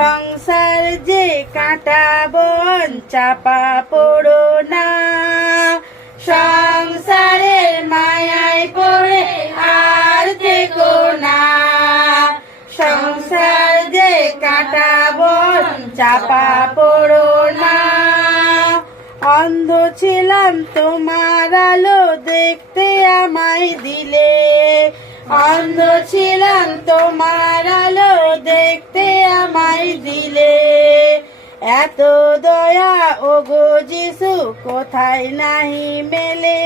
সংসার যে কাঁটা বন চাপা পড়ো না, সংসারের মায়ায় পড়ে আর থেকো না। সংসার যে কাঁটা বন চাপা পড়ো না। অন্ধ ছিলাম তোমার আলো দেখতে আমায় দিলে, অন্ধ ছিলাম তোমার আলো দেখতে আমায় দিলে। এত দয়া ওগো যিশু কোথায় নাহি মেলে,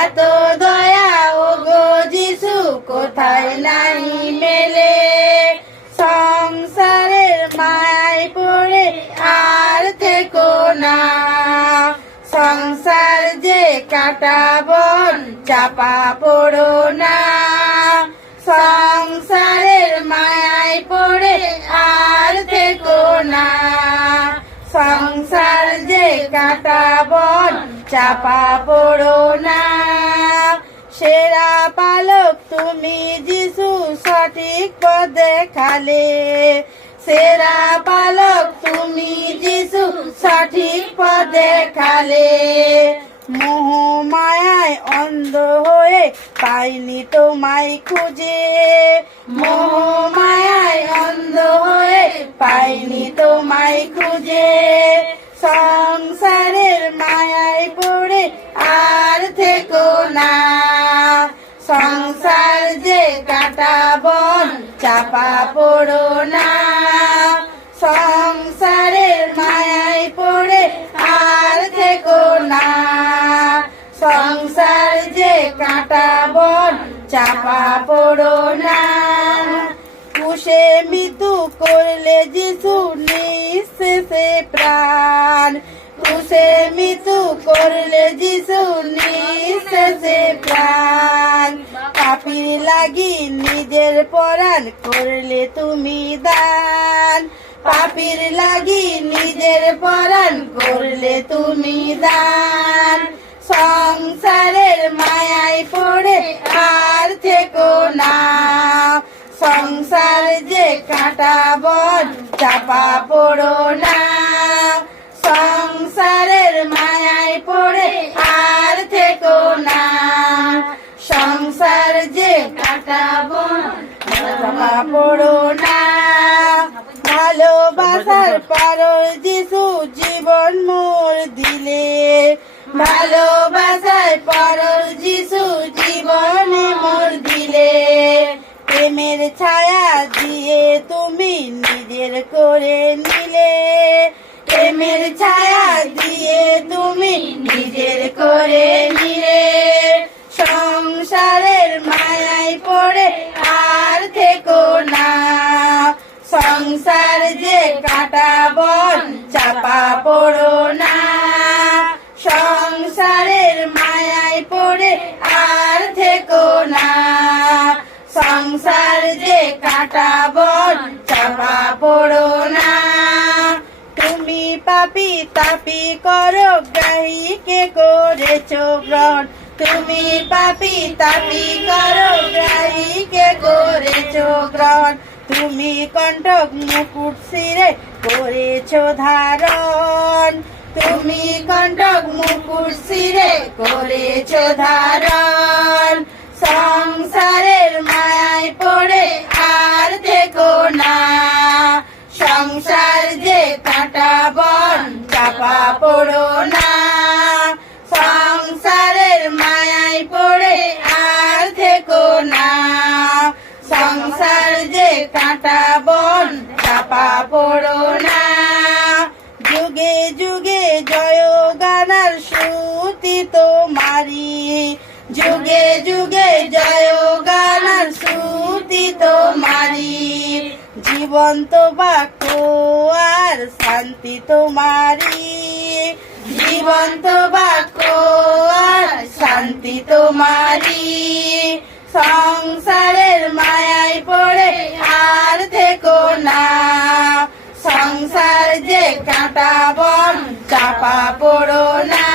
এত দয়া ওগো যিশু কোথায় নাহি মেলে। সংসারের মায়ায় পড়ে আর থেকো না, সংসার যে কাঁটা বন চাপা পড়ো না। সংসারের মায়ায় পড়ে আর থেকো না, সংসার যে কাঁটা বন চাপা পড়ো না। সেরা পালক তুমি যিশু সঠিক পথ দেখালে, সেরা পালক তুমি যিশু সঠিক পথ দেখালে। মোহ মায়ায় অন্ধ হয়ে পাইনি তোমায় খুঁজে, মোহ মায়ায় অন্ধ হয়ে পাইনি তোমায় খুঁজে। সংসারের মায়ায় পড়ে আর থেকো না, সংসার যে কাঁটা বন চাপা পড়ো না। সংসারের মায়ায় পড়ে আর থেকো না, সংসার যে কাঁটা বন চাপা পড়ো না। কুশে মৃত্যু করলে যিশু নিঃশেষে প্রাণ, কুশে মৃত্যু করলে যিশু নিঃশেষে প্রাণ। পাপীর লাগি নিজের পরাণ করলে তুমি দান, পাপীর লাগি নিজের পরাণ করলে তুমি দান। সংসারের মায়ায় পড়ে আর থেকো না, সংসার যে কাঁটা বন চাপা পড়ো না। সংসারের মায়ায় পড়ে আর থেকো না, সংসার যে কাঁটা বন চাপা পড়ো না। ভালোবাসার পারল যিশু জীবন মোর দিলে, ভালোবাসার পারল যিশু জীবনে মোর দিলে। প্রেমের ছায়া দিয়ে তুমি নিজের করে নিলে, প্রেমের ছায়া দিয়ে তুমি নিজের করে নিলে। সংসারের মায়ায় পড়ে আর থেকো না, সংসার যে কাঁটা বন চাপা পড়ো না। সংসারের মায়ায় পড়ে আর থেকো না, সংসার যে কাঁটা বন চাপা পড়ো না। তুমি পাপী তাপি করো গ্রাহীকে করেছো গ্রহণ, তুমি পাপী তাপি করো গ্রাহীকে করেছো গ্রহণ। তুমি কণ্টক মুকুট শিরে করেছো ধারণ, তুমি কণ্টক মুকুট শিরে করেছো ধারণ। সংসারের মায়ায় পড়ে আর থেকো না, সংসার যে কাঁটা বন চাপা পড়ো না। সংসারের মায়ায় পড়ে আর থেকো না, সংসার যে কাঁটা বন চাপা পড়ো না। যুগে যুগে জয় গানার শ্রুতি তোমারি, যুগে যুগে জয় গানার শ্রুতি তোমারি। জীবন্ত বাক্য আর শান্তি তোমারি, জীবন্ত বাক্য আর শান্তি তোমারি। সংসারের মায়ায় পড়ে আর থেকো না, সংসার যে কাঁটা বন চাপা পড়ো না।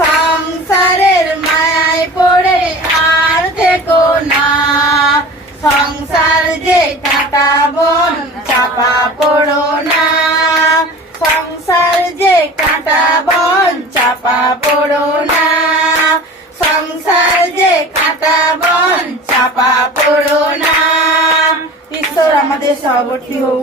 সংসারের মায়ায় পড়ে আর থেকো না, সংসার যে কাঁটা বন চাপা পড়ো না সংসার যে কাঁটা বন চাপা পড়ো না সংসার যে কাঁটা বন চাপা পড়ো না ঈশ্বর আমাদের সহবর্তী হোক।